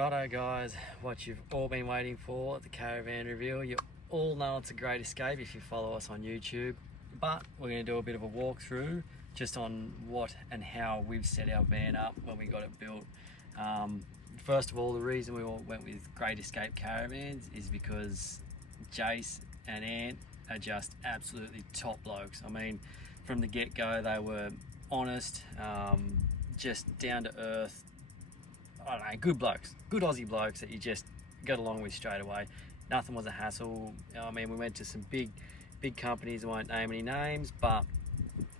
Righto guys, what you've all been waiting for, the caravan reveal. You all know it's a great escape if you follow us on YouTube, but we're going to do a bit of a walkthrough just on what and how we've set our van up when we got it built. First of all, the reason we all went with Great Escape Caravans is because Jace and Ant are just absolutely top blokes. I mean, from the get-go they were honest, just down to earth, I don't know, good blokes, good Aussie blokes that you just got along with straight away. Nothing was a hassle. I mean, we went to some big companies, I won't name any names, but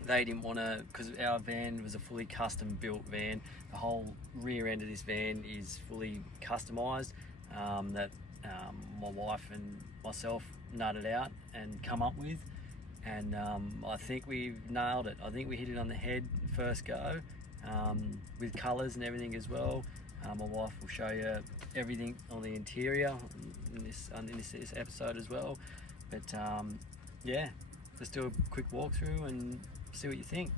they didn't want to, because our van was a fully custom built van. The whole rear end of this van is fully customized, that my wife and myself nutted out and come up with, and I think we've nailed it. I think we hit it on the head first go, with colours and everything as well. My wife will show you everything on the interior in this episode as well. But yeah, let's do a quick walkthrough and see what you think.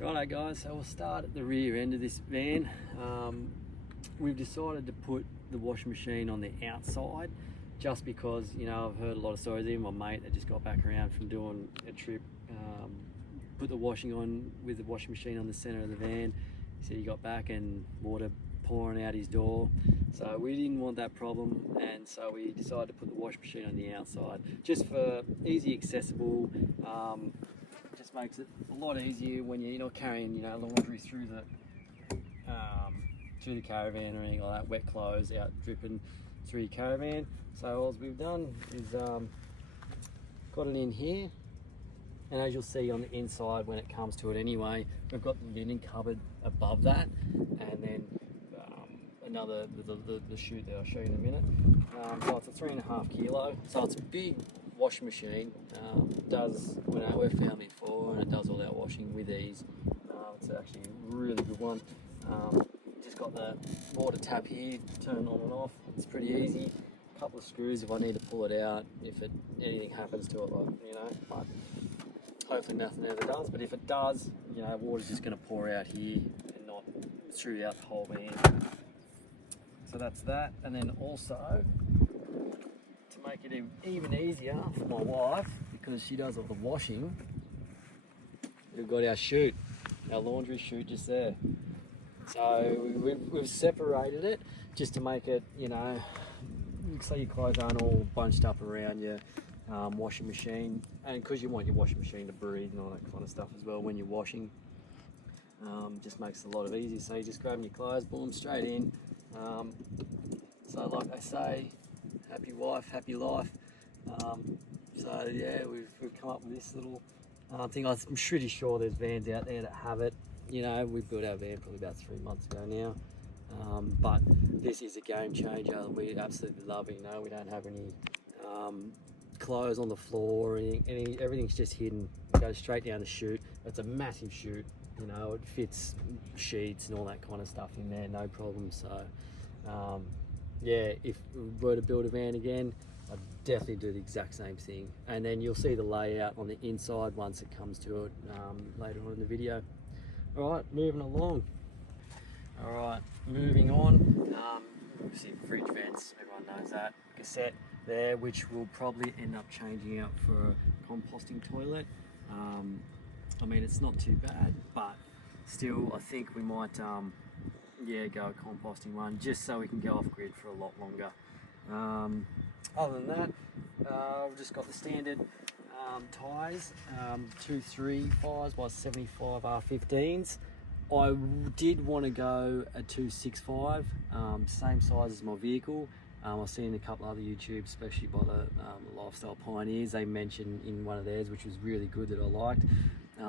Righto guys, so we'll start at the rear end of this van. We've decided to put the washing machine on the outside just because, you know, I've heard a lot of stories. Even my mate that just got back around from doing a trip, put the washing on with the washing machine on the center of the van. He said he got back and water pouring out his door, so we didn't want that problem, and so we decided to put the washing machine on the outside just for easy accessible. Just makes it a lot easier when you're not carrying, you know, laundry through the caravan or anything like that, wet clothes out dripping through your caravan. So all we've done is got it in here. And as you'll see on the inside when it comes to it anyway, we've got the linen cupboard above that, and then another, the chute that I'll show you in a minute. So it's a 3.5 kilo, so it's a big washing machine. Does, you know, we've found it before, and it does all our washing with ease. It's actually a really good one. Just got the water tap here, turn on and off. It's pretty easy. A couple of screws if I need to pull it out, if anything happens to it, like, you know. But hopefully nothing ever does, but if it does, you know, water's just going to pour out here and not throughout the whole van. So that's that. And then also, to make it even easier for my wife, because she does all the washing, we've got our chute, our laundry chute just there. So we've separated it just to make it, you know, so your clothes aren't all bunched up around your washing machine, and because you want your washing machine to breathe and all that kind of stuff as well when you're washing. Just makes it a lot of easier. So you just grab your clothes, pull them straight in. So like they say, happy wife, happy life. So yeah, we've come up with this little thing. I'm pretty sure there's vans out there that have it. You know, we built our van probably about 3 months ago now. But this is a game changer. We absolutely love it. You know, we don't have any clothes on the floor or anything. Everything's just hidden. It goes straight down the chute. It's a massive chute. You know, it fits sheets and all that kind of stuff in there, no problem. So yeah, if we were to build a van again, I'd definitely do the exact same thing. And then you'll see the layout on the inside once it comes to it later on in the video. All right, moving along. All right, moving on. Obviously fridge vents, everyone knows that. Cassette there, which will probably end up changing out for a composting toilet. I mean, it's not too bad, but still, I think we might, yeah, go a composting one just so we can go off grid for a lot longer. Other than that, we've just got the standard tyres, 235 by 75 R15s. I did want to go a 265, same size as my vehicle. I've seen a couple other YouTubes, especially by the Lifestyle Pioneers, they mentioned in one of theirs, which was really good that I liked,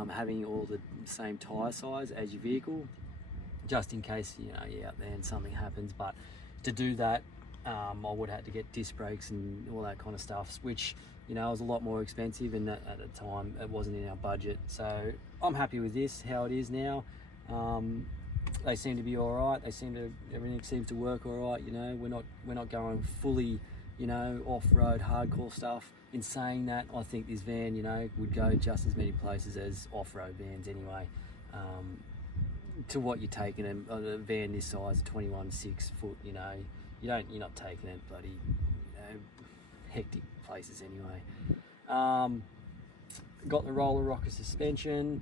having all the same tyre size as your vehicle, just in case, you know, you're out there and something happens. But to do that, I would have to get disc brakes and all that kind of stuff, which, you know, was a lot more expensive, and at the time it wasn't in our budget. So I'm happy with this, how it is now. They seem to be all right. Everything seems to work all right. You know, we're not going fully, you know, off-road hardcore stuff. In saying that, I think this van, you know, would go just as many places as off-road vans anyway. to what you're taking on a van this size, 21.6 foot, you know, you're not taking it bloody, you know, hectic places anyway. Got the roller rocker suspension.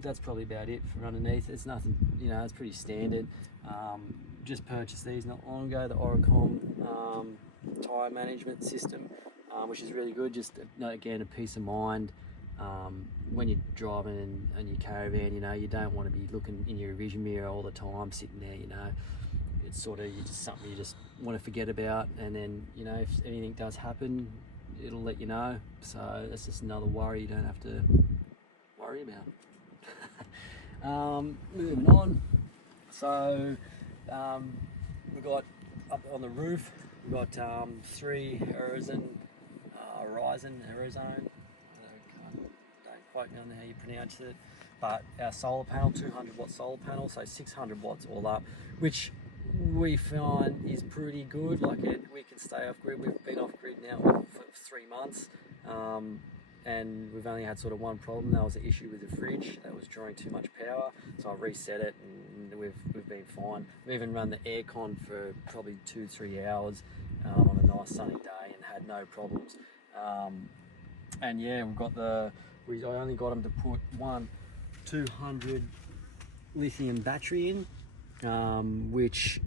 That's probably about it for underneath. It's nothing, you know, it's pretty standard. Just purchased these not long ago, the Oricom tyre management system, which is really good. Just again, a peace of mind. When you're driving in your caravan, you know, you don't want to be looking in your vision mirror all the time, sitting there, you know. It's sort of something you just want to forget about, and then, you know, if anything does happen, it'll let you know. So that's just another worry you don't have to worry about. Moving on. So we've got up on the roof, we've got 3 Horizon, don't quite know how you pronounce it, but our solar panel, 200 watt solar panel, so 600 watts all up, which we find is pretty good. Like we can stay off grid. We've been off grid now for 3 months, and we've only had sort of one problem. That was an issue with the fridge that was drawing too much power, so I reset it and we've been fine. We even run the aircon for probably 2-3 hours on a nice sunny day and had no problems. And yeah, I only got them to put one 200 lithium battery in, which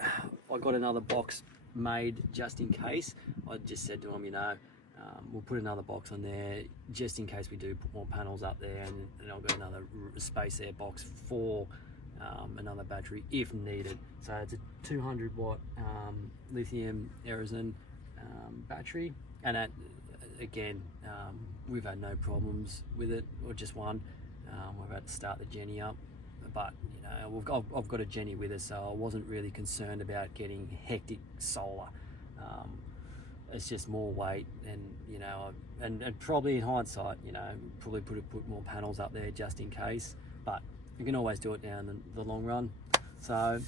I got another box made just in case. I just said to them, you know, we'll put another box on there just in case we do put more panels up there, and I've got another space air box for another battery if needed. So it's a 200 watt lithium Horizon battery, and that, again, we've had no problems with it, or just one. We've had to start the Jenny up, but you know, I've got a Jenny with us, so I wasn't really concerned about getting hectic solar. It's just more weight, and you know, and probably in hindsight, you know, probably put more panels up there just in case, but you can always do it down in the long run. So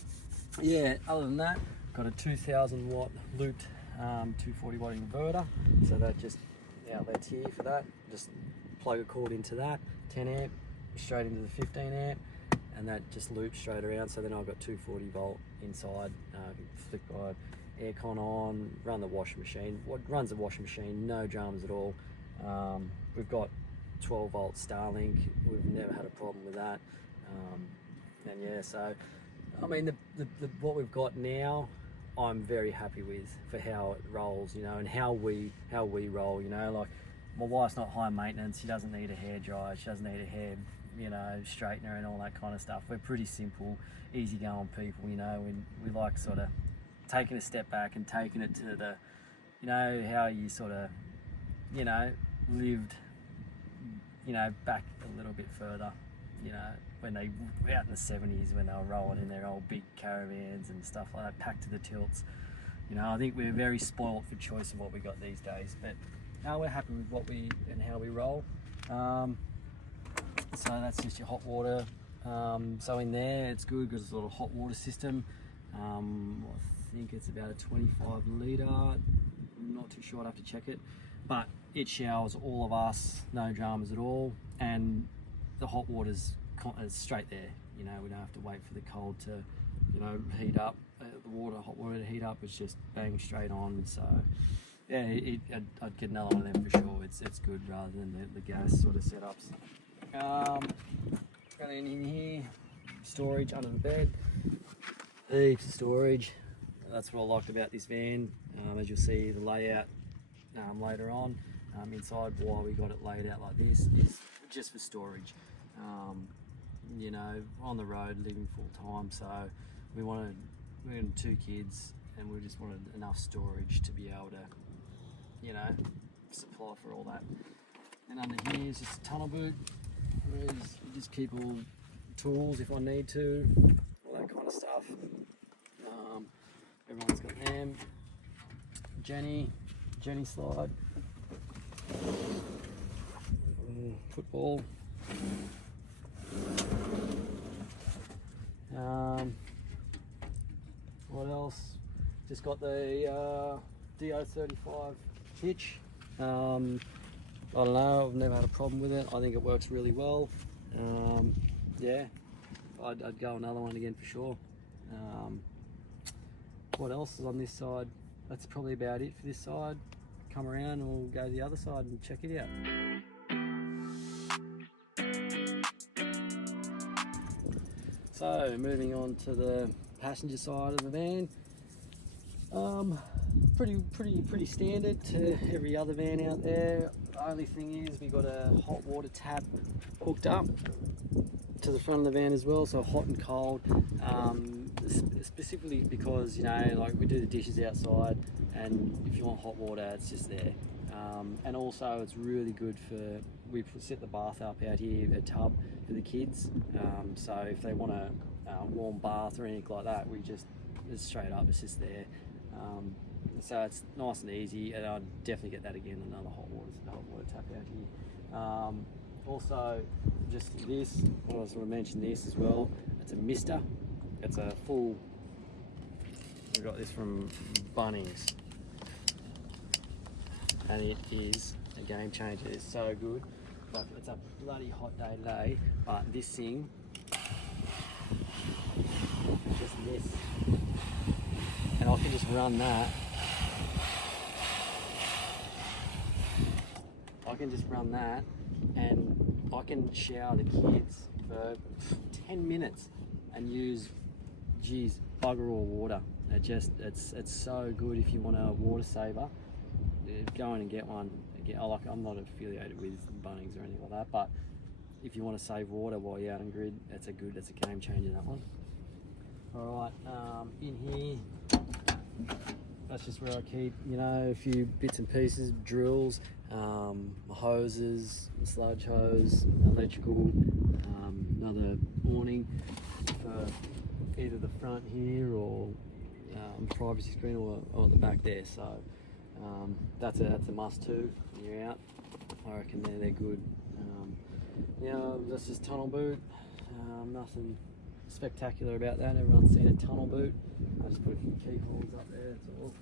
yeah, other than that, got a 2000 watt looped 240 watt inverter, so that just outlets here for that, just plug a cord into that, 10 amp straight into the 15 amp, and that just loops straight around. So then I've got 240 volt inside, flick my aircon on, run the washing machine. What runs the washing machine, no dramas at all. We've got 12 volt Starlink, we've never had a problem with that. And yeah, so I mean, the what we've got now, I'm very happy with for how it rolls, you know, and how we roll, you know. Like, my wife's not high maintenance, she doesn't need a hairdryer, she doesn't need a hair, you know, straightener and all that kind of stuff. We're pretty simple, easygoing people, you know, and we like sort of taking a step back and taking it to the, you know, how you sort of, you know, lived, you know, back a little bit further, you know, when they were out in the 70s, when they were rolling in their old big caravans and stuff like that, packed to the tilts. You know, I think we're very spoiled for choice of what we got these days, but no, we're happy with what we and how we roll. So that's just your hot water. So in there, it's good because it's a little hot water system. I think it's about a 25 litre. I'm not too sure, I'd have to check it. But it showers all of us, no dramas at all. And the hot water's straight there. You know, we don't have to wait for the cold to, you know, heat up. The hot water to heat up, it's just bang straight on. So yeah, I'd get another one of them for sure. It's good rather than the gas sort of setups. And then in here, storage under the bed, heaps of storage. That's what I liked about this van. As you'll see the layout later on, inside why we got it laid out like this is just for storage. You know, on the road, living full time, so we had 2 kids, and we just wanted enough storage to be able to, you know, supply for all that. And under here is just a tunnel boot. Just keep all tools if I need to, all that kind of stuff. Everyone's got them. Jenny slide. Football. What else? Just got the DO35 hitch. I don't know, I've never had a problem with it. I think it works really well. Yeah, I'd go another one again for sure. What else is on this side? That's probably about it for this side. Come around and we'll go to the other side and check it out. So moving on to the passenger side of the van. Pretty standard to every other van out there. The only thing is we got a hot water tap hooked up to the front of the van as well, so hot and cold. Specifically because, you know, like we do the dishes outside, and if you want hot water, it's just there. And also it's really good for, we set the bath up out here, a tub for the kids. So if they want a warm bath or anything like that, it's straight up, it's just there. So it's nice and easy, and I'd definitely get that again, another hot water tap out here. Also, just this, I was going to mention this as well, it's a mister. It's a full, we got this from Bunks, and it is a game changer. It's so good. Like, it's a bloody hot day today, but this thing, just this, and I can just run that. I can just run that, and I can shower the kids for 10 minutes and use, geez, bugger all water. It's so good if you want a water saver. Go in and get one. Again, I'm not affiliated with Bunks or anything like that, but if you want to save water while you're out on grid, it's a game changer, that one. All right, in here, that's just where I keep, you know, a few bits and pieces, drills, hoses, sludge hose, electrical, another awning for either the front here or privacy screen or at the back there. So that's a must too when you're out. I reckon they're good. Now that's just tunnel boot. Nothing spectacular about that. Everyone's seen a tunnel boot. I just put a few keyholes up there, that's all.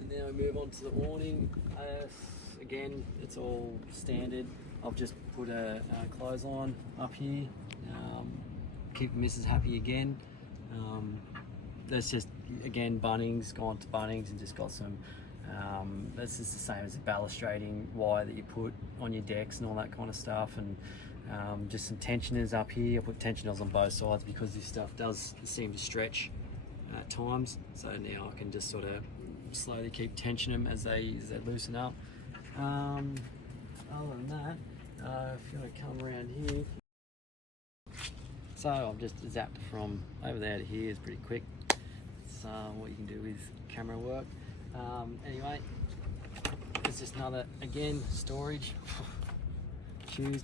And now we move on to the awning. Again, it's all standard. I've just put a clothesline up here. Keep the missus happy again. That's just, again, Bunks, gone to Bunks and just got some, that's just the same as the balustrading wire that you put on your decks and all that kind of stuff. And just some tensioners up here. I put tensioners on both sides because this stuff does seem to stretch at times. So now I can just sort of slowly keep tensioning them as they loosen up. Other than that, if you want to come around here, so I've just zapped from over there to here. Is pretty quick. It's what you can do with camera work. Anyway, it's just another, again, storage. Shoes,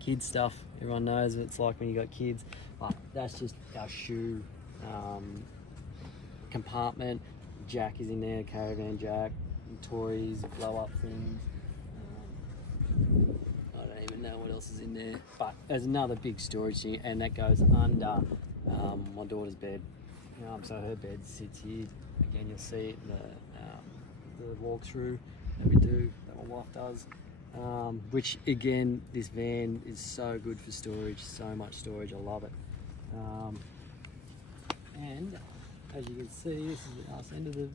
kids stuff. Everyone knows what it's like when you got kids. But that's just our shoe compartment. Jack is in there, caravan jack, toys, blow up things. I don't even know what else is in there. But there's another big storage thing, and that goes under my daughter's bed. So her bed sits here. Again, you'll see it in the walkthrough that we do, that my wife does. Which again, this van is so good for storage, so much storage, I love it. And as you can see, this is the arse end of the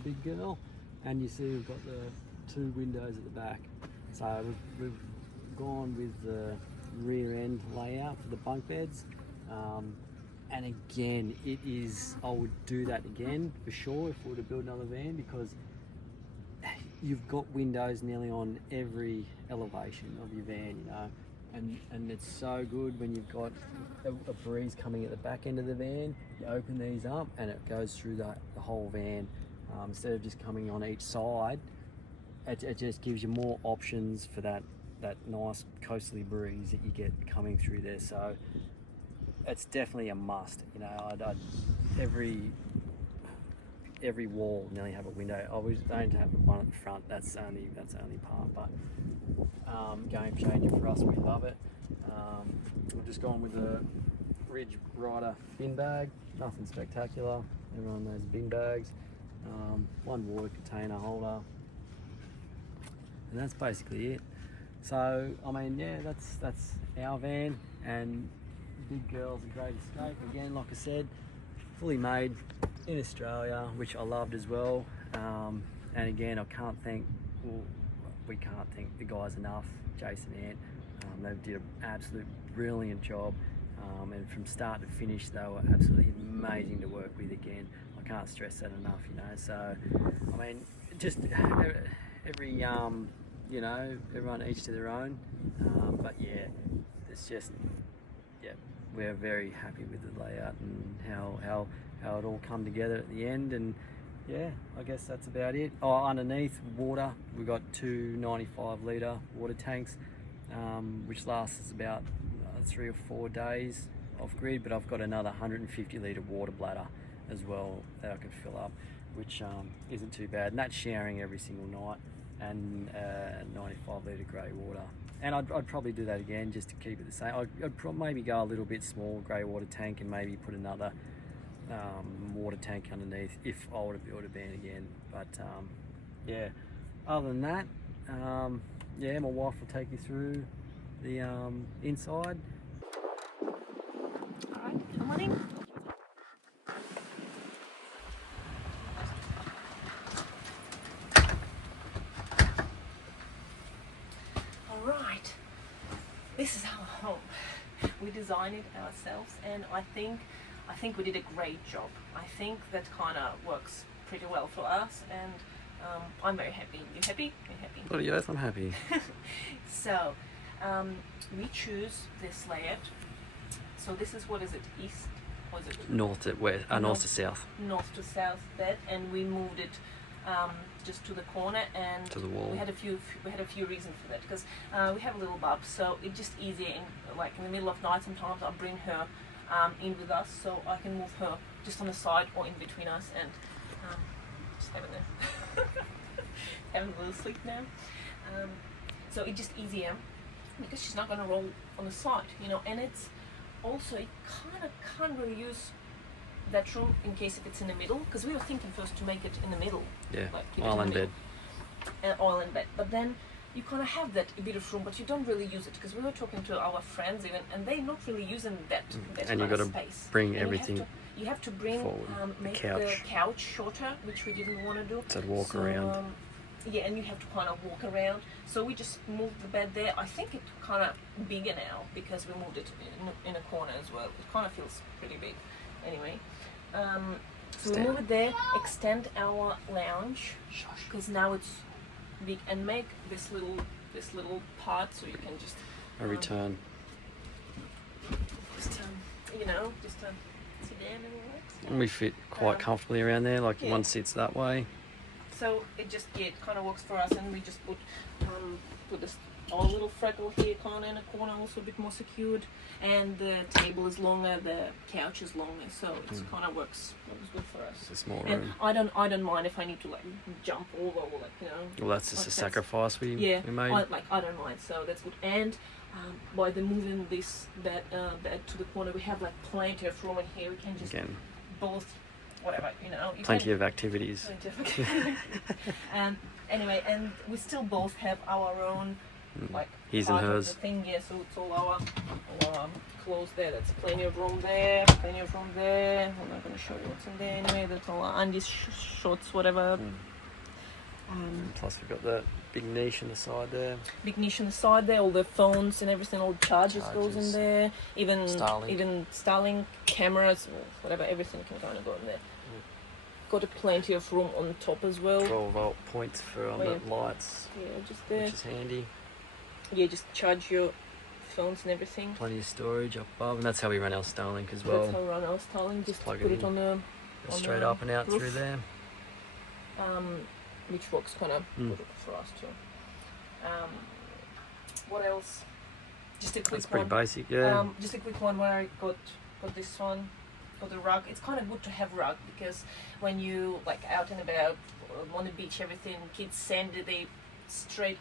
big girl, and you see we've got the 2 windows at the back. So we've gone with the rear end layout for the bunk beds. And again, I would do that again for sure if we were to build another van, because you've got windows nearly on every elevation of your van, you know, and it's so good when you've got a breeze coming at the back end of the van. You open these up and it goes through the whole van, instead of just coming on each side. It just gives you more options for that nice coastally breeze that you get coming through there. So it's definitely a must, you know. Every wall nearly have a window. I was going to have one at the front. That's the only part, but game changer for us. We love it. We've just gone with the Ridge Rider bin bag. Nothing spectacular. Everyone knows bin bags. One water container holder, and that's basically it. So I mean, yeah, that's our van, and Big Girl's a Great Escape. Again, like I said, fully made in Australia, which I loved as well. And again, we can't thank the guys enough, Jason and Ant. They did an absolute brilliant job, and from start to finish, they were absolutely amazing to work with. Again, I can't stress that enough, you know. So, I mean, just every, you know, everyone each to their own. But yeah, it's just, yeah, we're very happy with the layout and how it all come together at the end. And yeah, I guess that's about it. Oh, underneath, water, we've got two 95 litre water tanks, which lasts us about 3 or 4 days off grid, but I've got another 150 litre water bladder as well that I can fill up, which isn't too bad, and that's showering every single night, and 95 litre grey water. And I'd probably do that again just to keep it the same. I'd maybe go a little bit small grey water tank and maybe put another water tank underneath if I were to build a van again. But yeah, other than that, yeah, my wife will take you through the inside. Alright, come on in. Alright, this is our home. We designed it ourselves, and I think we did a great job. I think that kind of works pretty well for us, and I'm very happy. You happy? You're happy? Well, yes, I'm happy. So, we choose this layout. So this is, what is it, east? Or is it North to west, north to south. North to south bed, and we moved it just to the corner and to the wall. We had a few reasons for that, because we have a little bub, so it's just easier like in the middle of night. Sometimes I bring her in with us, so I can move her just on the side or in between us, and just having a little sleep now. So it's just easier because she's not going to roll on the side, you know. And it's also, it kind of can't really use that room in case if it's in the middle, because we were thinking first to make it in the middle, yeah, like island bed, island bed, but then you kind of have that a bit of room, but you don't really use it, because we were talking to our friends even, and they're not really using that and you've got to space. bring and everything. You have to bring make the couch shorter, which we didn't want to do. So walk around. Yeah, and you have to kind of walk around. So we just moved the bed there. I think it's kind of bigger now because we moved it in a corner as well. It kind of feels pretty big. Anyway, so we move it there, extend our lounge because now it's big, and make this little part so you can just a return. Just you know, just sit down and all that. And we fit quite comfortably around there. Like yeah. One sits that way. So it just it kind of works for us, and we just put this our little freckle here kind of in a corner, also a bit more secured, and the table is longer, the couch is longer, so it kind of works good for us. It's a small and room. I don't mind if I need to like jump over or like, you know. Well, that's just like a sacrifice we made. I don't mind, so that's good. And by the moving this bed to the corner, we have like plenty of room in here. We can just both. Whatever, you know. Plenty of activities. Anyway, and we still both have our own, like, his and hers. The thing, yeah, so it's all our clothes there. That's plenty of room there, plenty of room there. I'm not going to show you what's in there anyway. That's all our undies, shorts, whatever. Plus we've got the big niche on the side there. Big niche on the side there, all the phones and everything, all the chargers goes in there. Even Starlink cameras, whatever, everything can kind of go in there. Got plenty of room on top as well. 12-volt points for the lights. Yeah, just there. Which is handy. Yeah, just charge your phones and everything. Plenty of storage up above, and that's how we run our Starlink as well. That's how we run our Starlink. Just put it on the straight up and out roof. Through there. Which works kind of good for us too. What else? Just a quick one. That's pretty basic, yeah. Just a quick one where I got this one. Got the rug. It's kind of good to have rug, because when you like out and about on the beach, everything, kids sand, they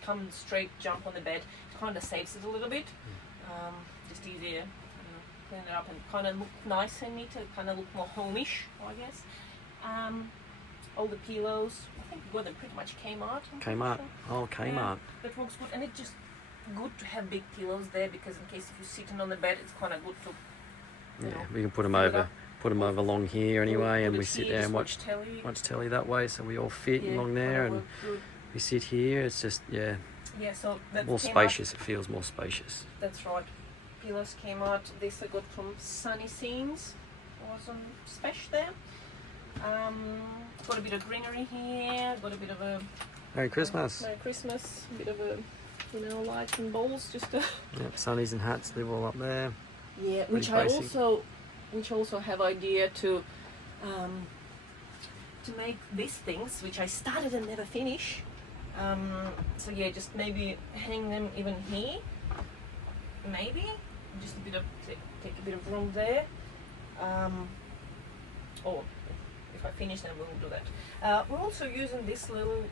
come straight, jump on the bed. It kind of saves it a little bit. Just easier. Clean it up and kind of look nice and neat. Kind of look more homish, I guess. All the pillows. I think we got them pretty much Kmart. Kmart. Sure. Oh, Kmart. That works good, and it just good to have big pillows there, because in case if you're sitting on the bed, it's kind of good to, you know, we can put them fill it over. up. Put them over along here anyway, Put and it we sit here, there just and watch telly. that way, so we all fit Yeah, along there, kinda and work good. we sit here. It's just Yeah, so that more came spacious. It feels more spacious. Out, that's right. Pillows came out. This I got from Sunny Scenes. Was on special there. Got a bit of greenery here. Got a bit of a Merry Christmas. Merry Christmas. A bit of a, you know, lights and bowls, just to. Yep, sunnies and hats live all up there. Yeah, Pretty which I also have idea to make these things, which I started and never finish. So yeah, just maybe hang them even here. Maybe just a bit of take a bit of room there. Or if I finish, then we'll do that. We're also using these little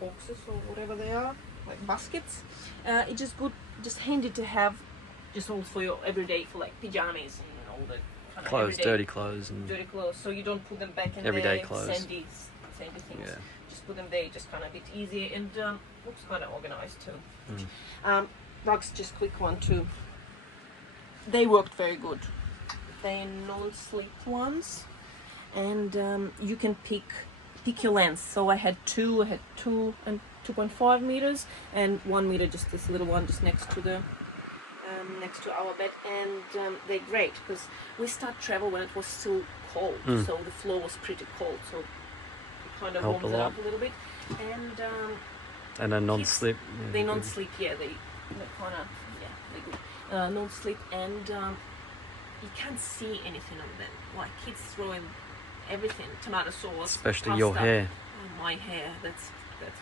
boxes or whatever they are, like baskets. It's just good, just handy to have, just all for your everyday, for like pajamas and all that kind of Clothes, everyday, dirty clothes, and dirty clothes. So you don't put them back in everyday there, clothes. sandy things. Yeah. Just put them there, just kind of a bit easier, and looks kind of organized too. Mm. Rugs, just quick one too. They worked very good. They're non-slip ones, and you can pick your length. So I had 2 and 2.5 meters, and 1 meter, just this little one, just next to the next to our bed, and they're great because we start travel when it was still cold, so the floor was pretty cold, so it kind of Helped warms a it lot. up a little bit, and a non-slip. Yeah, they good. non-slip, yeah, they kind of, yeah, they're good. Non-slip, and you can't see anything on them. Like kids throwing everything, tomato sauce, Especially pasta. your hair. Oh, my hair, that's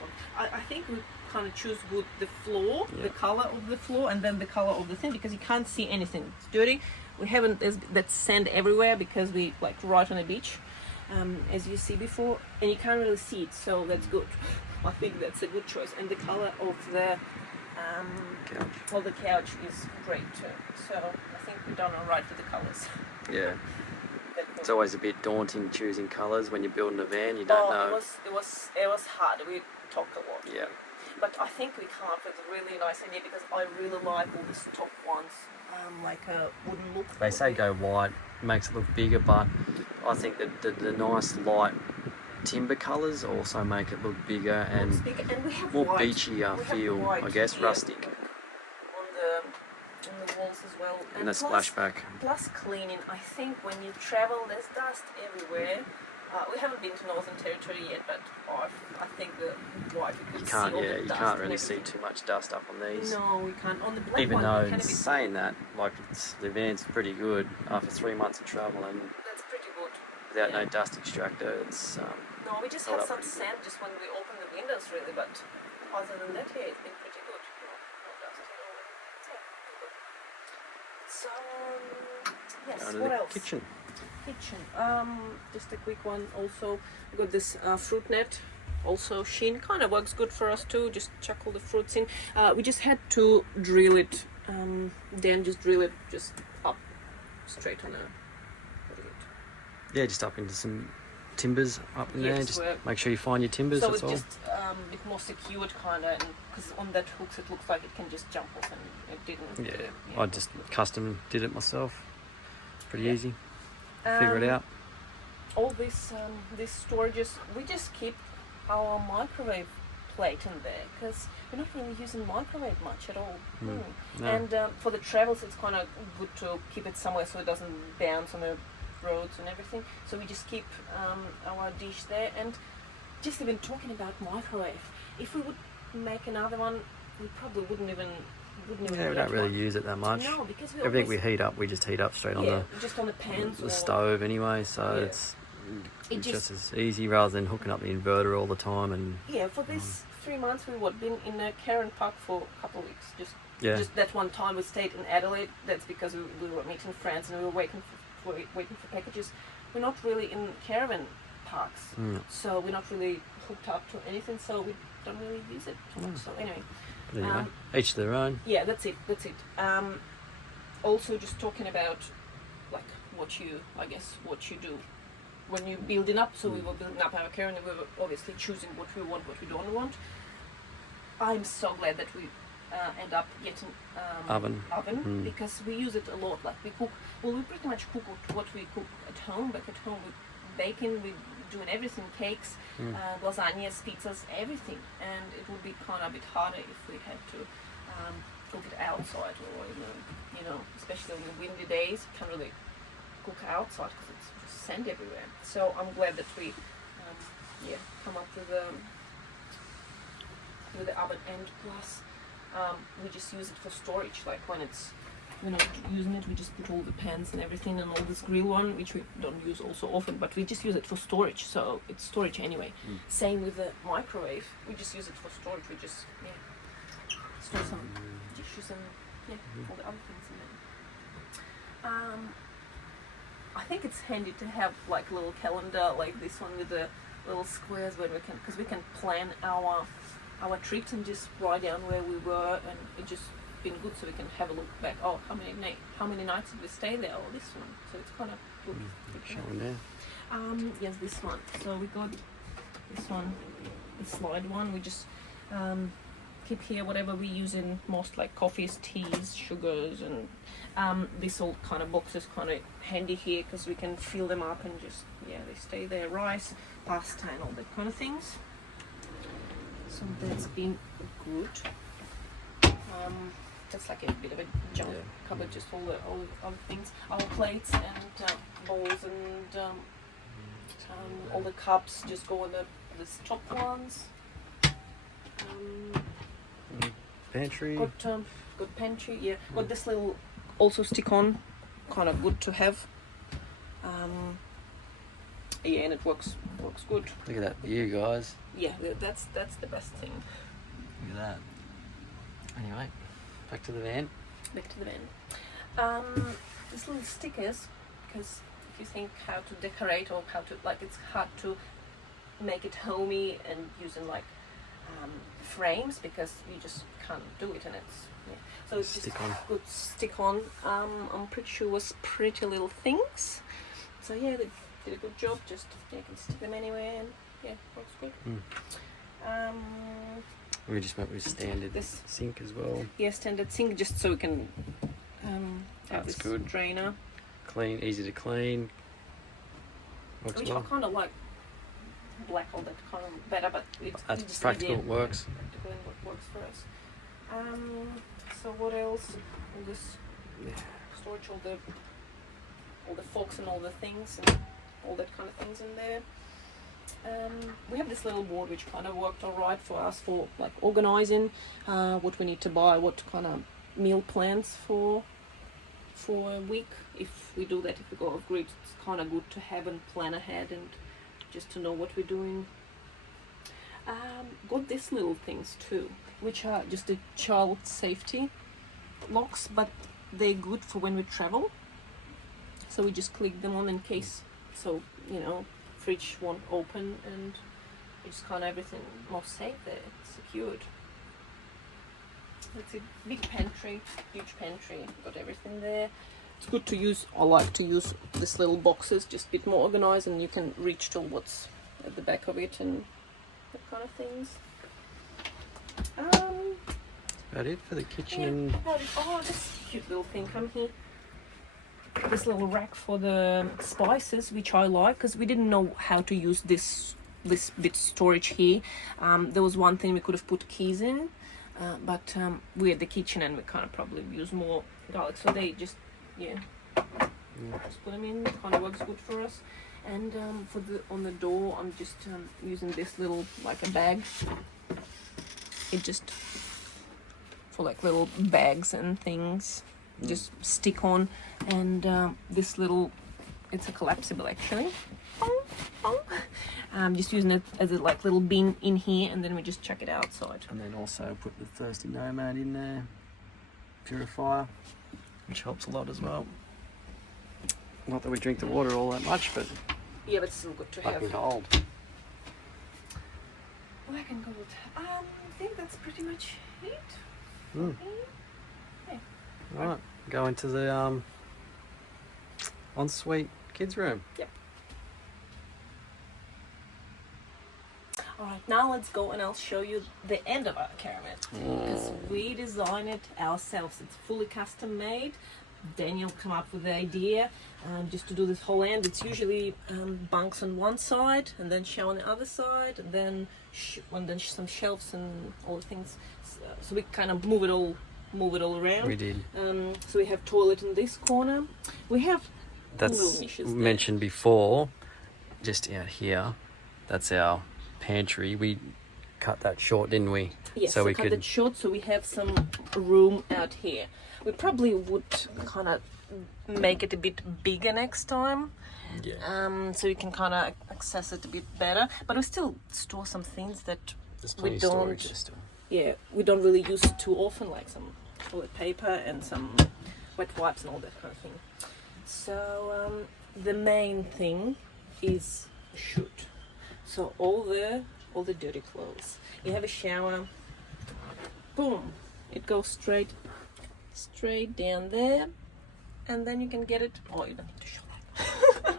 one. I think we kind of choose good the floor, Yeah. the color of the floor, and then the color of the thing, because you can't see anything. It's dirty. We haven't, that's sand everywhere because we like right on the beach, as you see before, and you can't really see it, so that's good. I think that's a good choice, and the color of the couch is great too. So I think we've done all right with the colors. Yeah. It's always a bit daunting choosing colours when you're building a van. You don't know. It was hard. We talked a lot. Yeah. But I think we come up with a really nice idea, because I really like all these top ones, like a wooden look. They say go white, makes it look bigger, but I think that the nice light timber colours also make it look bigger and And we have more white. beachy We have feel, white I guess, here rustic. On the walls as well. And the splashback. Plus cleaning. I think when you travel, there's dust everywhere. We haven't been to Northern Territory yet, but I think the white, you can see all the You dust can't and really see everything. too much dust up on these. No, we can't. On the black Even one, though we can a bit. saying that, like the van's pretty good after 3 months of travel and That's pretty good. without Yeah. no dust extractor, it's No, we just held have up some pretty good. sand just when we open the windows, really. But other than that, yeah, it's been pretty good. No dust at all. Yeah, good. So yes, Down to what the else? kitchen. Kitchen. Just a quick one. Also, we got this fruit net. Also, Sheen kind of works good for us too. Just chuck all the fruits in. We just had to drill it. Then just drill it just up, straight on a. What is it? Yeah, just up into some timbers up in there. Yes, Just we're- make sure you find your timbers, So that's it's all. just a bit more secured, kind of, because on that hooks it looks like it can just jump off, and it didn't. Yeah, I just custom did it myself. Pretty Yeah. easy. Figure it out. All these storages, we just keep our microwave plate in there, because we're not really using microwave much at all. No. And for the travels, it's kind of good to keep it somewhere so it doesn't bounce on the roads and everything. So we just keep our dish there. And just even talking about microwave, if we would make another one, we probably wouldn't even Yeah, we get don't really one. use it that much. No, because we Everything we always, heat up, we just heat up straight on just on the pans the or stove anyway, so Yeah. it's It just as easy rather than hooking up the inverter all the time and Yeah, for this 3 months we've been in a caravan park for a couple of weeks. Just that one time we stayed in Adelaide. That's because we were meeting friends and we were waiting for packages. We're not really in caravan parks, so we're not really hooked up to anything. So we don't really use it. So anyway, but anyway, each to their own. yeah, that's it. Also, just talking about like what you do when you're building up. So we were building up our caravan, and we were obviously choosing what we want, what we don't want. I'm so glad that we end up getting Oven. because we use it a lot. Like we cook, well, we pretty much cook what we cook at home. Back at home, we baking, we doing everything, cakes, lasagnas, pizzas, everything. And it would be kind of a bit harder if we had to cook it outside, or you know, especially on the windy days, you can't really cook outside because it's just sand everywhere. So I'm glad that we come up with the oven, and plus we just use it for storage. Like when it's, we're not using it, we just put all the pans and everything and all this grill one, which we don't use also often, but we just use it for storage, so it's storage anyway. Same with the microwave, we just use it for storage. We just store some dishes and all the other things in there. I think it's handy to have like a little calendar like this one with the little squares where we can, because we can plan our trips and just write down where we were, and it just been good, so we can have a look back. Oh, how many nights did we stay there? Or this one, so it's kind of good. Showing there. Yes, this one. So we got this one, the slide one. We just keep here whatever we use in most, like coffees, teas, sugars, and this all kind of boxes kind of handy here because we can fill them up and just they stay there. Rice, pasta, and all that kind of things. So that's been good. That's like a bit of a junk cupboard, just all the other things. Our plates and bowls and all the cups just go on the top ones. Pantry. Good pantry, yeah. Got this little also stick on, kind of good to have. And it works good. Look at that view, guys. Yeah, that's the best thing. Look at that. Anyway, back to the van. These little stickers, because if you think how to decorate or how to, like, it's hard to make it homey and using like frames, because you just can't do it, and it's so it's just good stick on. I'm pretty sure it was Pretty Little Things. So yeah, they did a good job. Just you can stick them anywhere, and works good. We just went with standard sink as well. Yeah, standard sink, just so we can have That's this good. drainer. Clean, easy to clean. Works Which well. I kind of like black, all that kind of better, but That's just practical. It works. Practical and what works for us. So what else? All this storage, all the forks and all the things and all that kind of things in there. We have this little board which kind of worked alright for us for like organizing what we need to buy, what kind of meal plans for a week. If we do that, if we go off grid, it's kind of good to have and plan ahead and just to know what we're doing. Got these little things too, which are just the child safety locks, but they're good for when we travel. So we just click them on in case, so fridge won't open, and it's kind of everything more safe there, secured. It's a big pantry, huge pantry, got everything there. It's good to use. I like to use these little boxes, just a bit more organized, and you can reach to what's at the back of it and that kind of things. About it for the kitchen. Oh, this cute little thing, come here. This little rack for the spices, which I like, because we didn't know how to use this bit storage here. There was one thing we could have put keys in, but we're at the kitchen and we kind of probably use more garlic, so they just just put them in. Kind of works good for us. And for on the door, I'm just using this little, like a bag. It just for like little bags and things. Just stick on, and this little, it's a collapsible actually. Just using it as a like little bin in here, and then we just chuck it outside. And then also put the thirsty nomad in there, purifier, which helps a lot as well. Not that we drink the water all that much, but yeah, but it's still good to black have. and gold. Black and gold. I think that's pretty much it. Right, go into the ensuite kids room. Yep. Alright, Right, now let's go and I'll show you the end of our caravan. Because we designed it ourselves. It's fully custom made. Daniel come up with the idea just to do this whole end. It's usually bunks on one side and then shower on the other side, and then some shelves and all the things. So we kind of move it all around. We did. So we have toilet in this corner. We have little niches there. Mentioned before, just out here, that's our pantry. We cut that short, didn't we? Yes, so we cut it short, so we have some room out here. We probably would kind of make it a bit bigger next time. Yeah. So we can kind of access it a bit better. But we still store some things that we don't. Storage still. Yeah, we don't really use too often, like some toilet paper and some wet wipes and all that kind of thing. So the main thing is CHUTE. So all the dirty clothes. You have a shower. Boom! It goes straight down there, and then you can get it. Oh, you don't need to show that.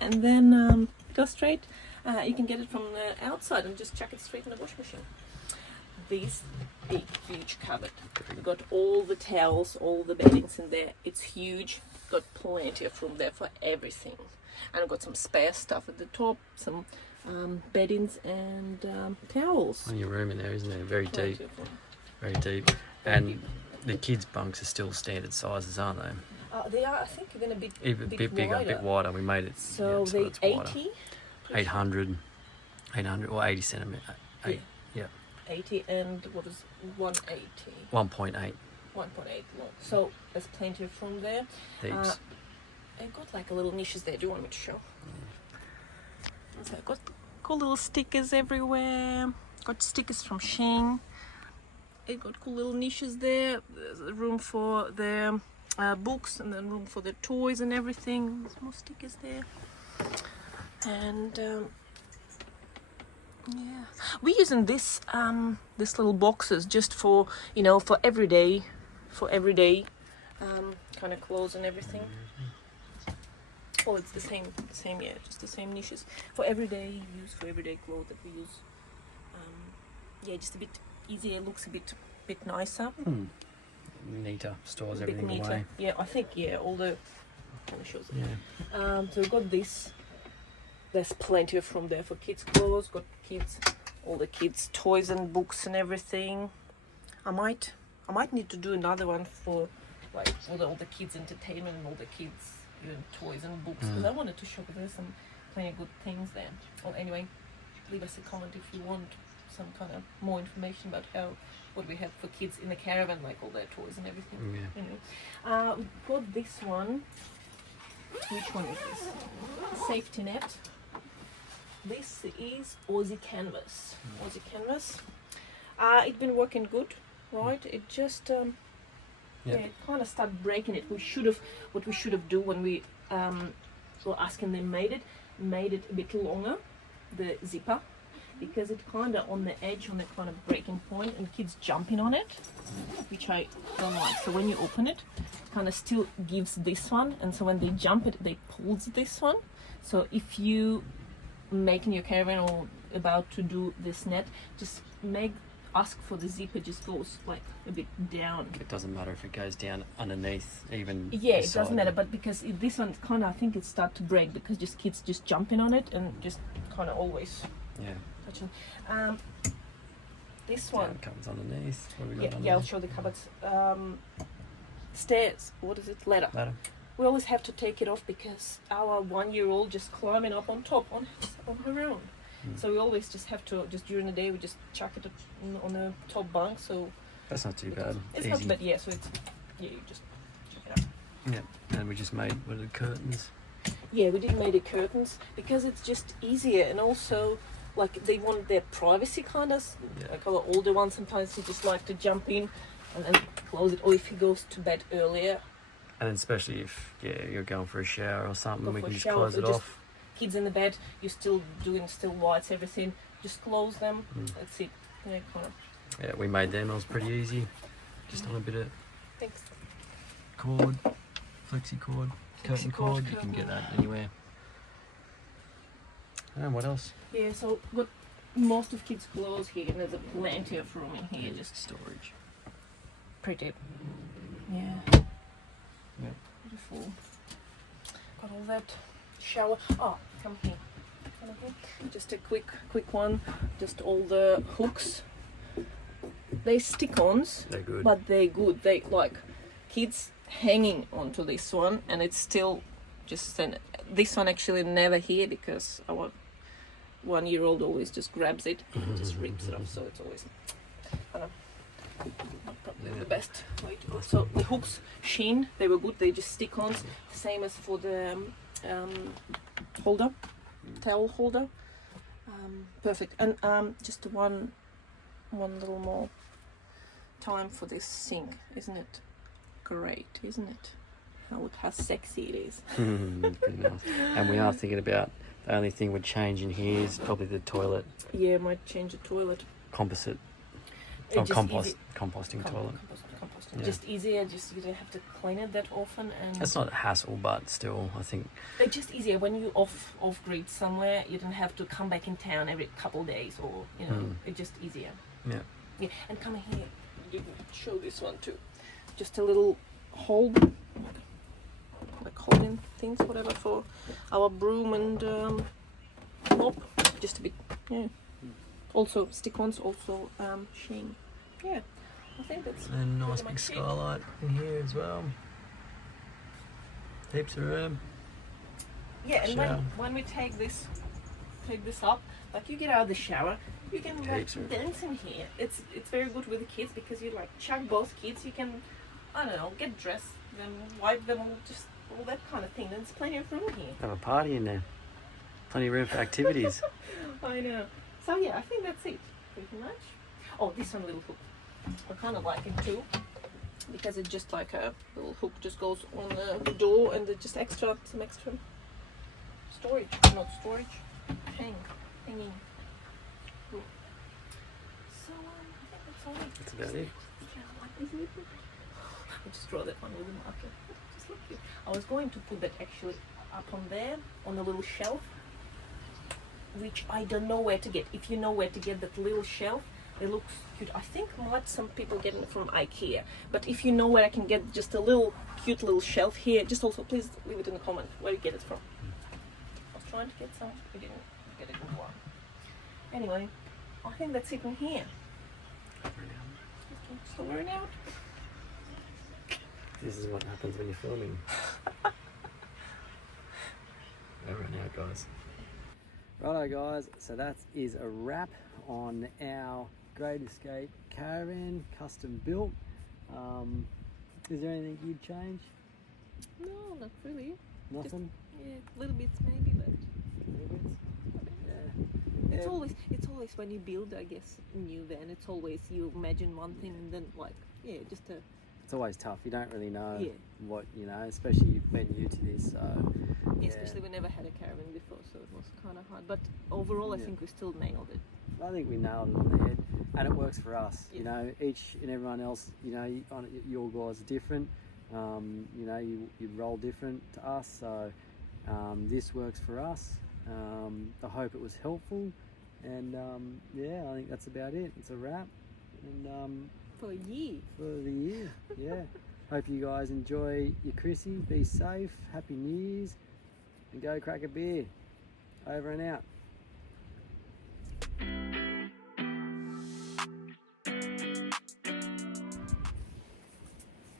And then go straight. You can get it from the outside and just chuck it straight in the washing machine. This big, huge cupboard. We've got all the towels, all the beddings in there. It's huge. Got plenty of room there for everything. And I've got some spare stuff at the top, some beddings and towels. On your room in there, isn't it? Very Plenty deep. of room. Very deep. And the kids' bunks are still standard sizes, aren't they? They are, I think, even a bit Bigger, a bit wider. We made it So so they it's wider. 80? 800 or 80 centimetre. 80 and what is 180? 1.8 1.8 long. So there's plenty of room there. heaps. I've got like a little niches there. Do you want me to show? So I've got cool little stickers everywhere. Got stickers from Shein. I've got cool little niches there. There's room for their books, and then room for their toys and everything. There's more stickers there. And yeah, we're using this little boxes just for for everyday kind of clothes and everything. Oh, it's the same, yeah, just the same niches for everyday use, for everyday clothes that we use. Yeah, just a bit easier, looks a bit nicer. Neater, stores A bit everything neater. away. Yeah, I think all the shows. Yeah. So we've got this. There's plenty of room there for kids' clothes. Got all the kids' toys and books and everything. I might need to do another one for like all the kids' entertainment and all the kids' even toys and books, because I wanted to show that there's some plenty of good things there. Well, anyway, leave us a comment if you want some kind of more information about what we have for kids in the caravan, like all their toys and everything. Yeah. Anyway, we've got this one. Which one is this? Safety net. This is Aussie canvas. Aussie canvas. It's been working good, right? It just it kind of started breaking it. What we should have do when we were asking them made it a bit longer, the zipper, because it kind of on the edge, on the kind of breaking point, and kids jumping on it, which I don't like. So when you open it, kind of still gives this one, and so when they jump it, they pulls this one. So if you making your caravan or about to do this net, just ask for the zipper just goes like a bit down. It doesn't matter if it goes down underneath, even. Yeah, it doesn't matter, but because this one kind of, I think it start to break because just kids just jumping on it and just kind of always touching. This one comes underneath. What have we got yeah, I'll show the cupboards. Stairs. What is it? Ladder. We always have to take it off because our 1-year-old just climbing up on top on her own. So we always just have to, just during the day, we just chuck it on the top bunk. So that's not too bad. It's not too bad, yeah. So it's you just chuck it up. Yeah, and we just made the curtains. Yeah, we did made the curtains because it's just easier, and also like they want their privacy kind of. Like our older ones, sometimes they just like to jump in and then close it, or if he goes to bed earlier. And then especially if you're going for a shower or something, we can just shower, close it off. Kids in the bed, you're still doing whites, everything. Just close them. That's it. Yeah, kind of. Yeah, we made them. It was pretty easy. Just on a bit of cord, flexi cord, curtain cord. You can get that anywhere. And what else? Yeah, so got most of kids' clothes here, and there's plenty of room in here. Just storage. pretty. Yeah. Yeah. Beautiful. Got all that shower. Oh, come here. Come here. Just a quick one. Just all the hooks. They stick-ons. They're good. But they're good. They like kids hanging onto this one, and it's still just this one actually never here because our 1-year-old always just grabs it and just rips it off. So it's always not probably the best way to go. So the hooks, sheen, they were good. They just stick-ons. Same as for the holder, towel holder. Perfect. And just one little more time for this sink. Isn't it great? Isn't it? How sexy it is. Pretty nice. And we are thinking about the only thing would change in here is probably the toilet. Yeah, might change the toilet. Composite. It's just Composting toilet. Composting. Yeah. Just easier. Just you don't have to clean it that often, and It's not a hassle, but still, I think. it's just easier when you off grid somewhere. You don't have to come back in town every couple of days, or it's just easier. Yeah. Yeah, and come here. You can show this one too. Just a little hold, like holding things, whatever, for our broom and mop. Just a bit, yeah. Also stick-ons, also sheen. Yeah, I think that's. And nice pretty big much it. skylight in here as well. Heaps of room. Yeah, and Shower. when we take this up, like you get out of the shower, you can like Heaps of room. dance in here. It's very good with the kids because you like chuck both kids. You can, I don't know, get dressed, then wipe them, all, just all that kind of thing. There's plenty of room here. Have a party in there. Plenty of room for activities. I know. So yeah, I think that's it, pretty much. Oh, this one little hook. I kind of like it too, because it's just like a little hook just goes on the door, and it's just some extra storage, not storage, hanging. Cool. So I think that's all. That's about it. I just draw that one with a marker. Just look cute. I was going to put that actually up on there on the little shelf, which I don't know where to get. If you know where to get that little shelf, it looks cute. I think some people get it from IKEA, but if you know where I can get just a little cute little shelf here, just also please leave it in the comment where you get it from. I was trying to get some, we didn't get it in one. Anyway, I think that's it in here. So we're out. This is what happens when you're filming. Over and out, guys. Righto, guys. So that is a wrap on our Great Escape Caravan, custom built. Is there anything you'd change? No, not really. Nothing? Yeah, little bits maybe, but Little bits? Yeah. it's always when you build, I guess, a new van, it's always you imagine one thing and then just a It's always tough. You don't really know Yeah. what, especially when new to this. So, yeah, especially we never had a caravan before, so it was kind of hard. But overall, I Yeah. think we still nailed it. I think we nailed it on the head, and it works for us. Yeah. Each and everyone else, your guys are different. You roll different to us, so this works for us. I hope it was helpful, and I think that's about it. It's a wrap, and For a year. for the year, yeah. Hope you guys enjoy your Chrissy. Be safe. Happy New Year's, and go crack a beer. Over and out.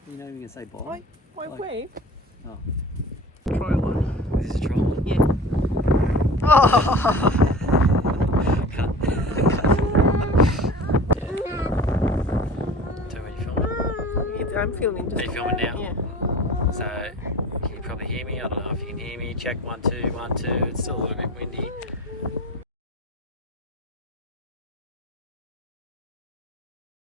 You're not even gonna say bye? Why Like- wave? Oh. Try one. This is a troll. Yeah. So when you filming? I'm filming just. Are you filming now? Yeah. So can you probably hear me? I don't know if you can hear me. Check 1 2 1 2. It's still a little bit windy.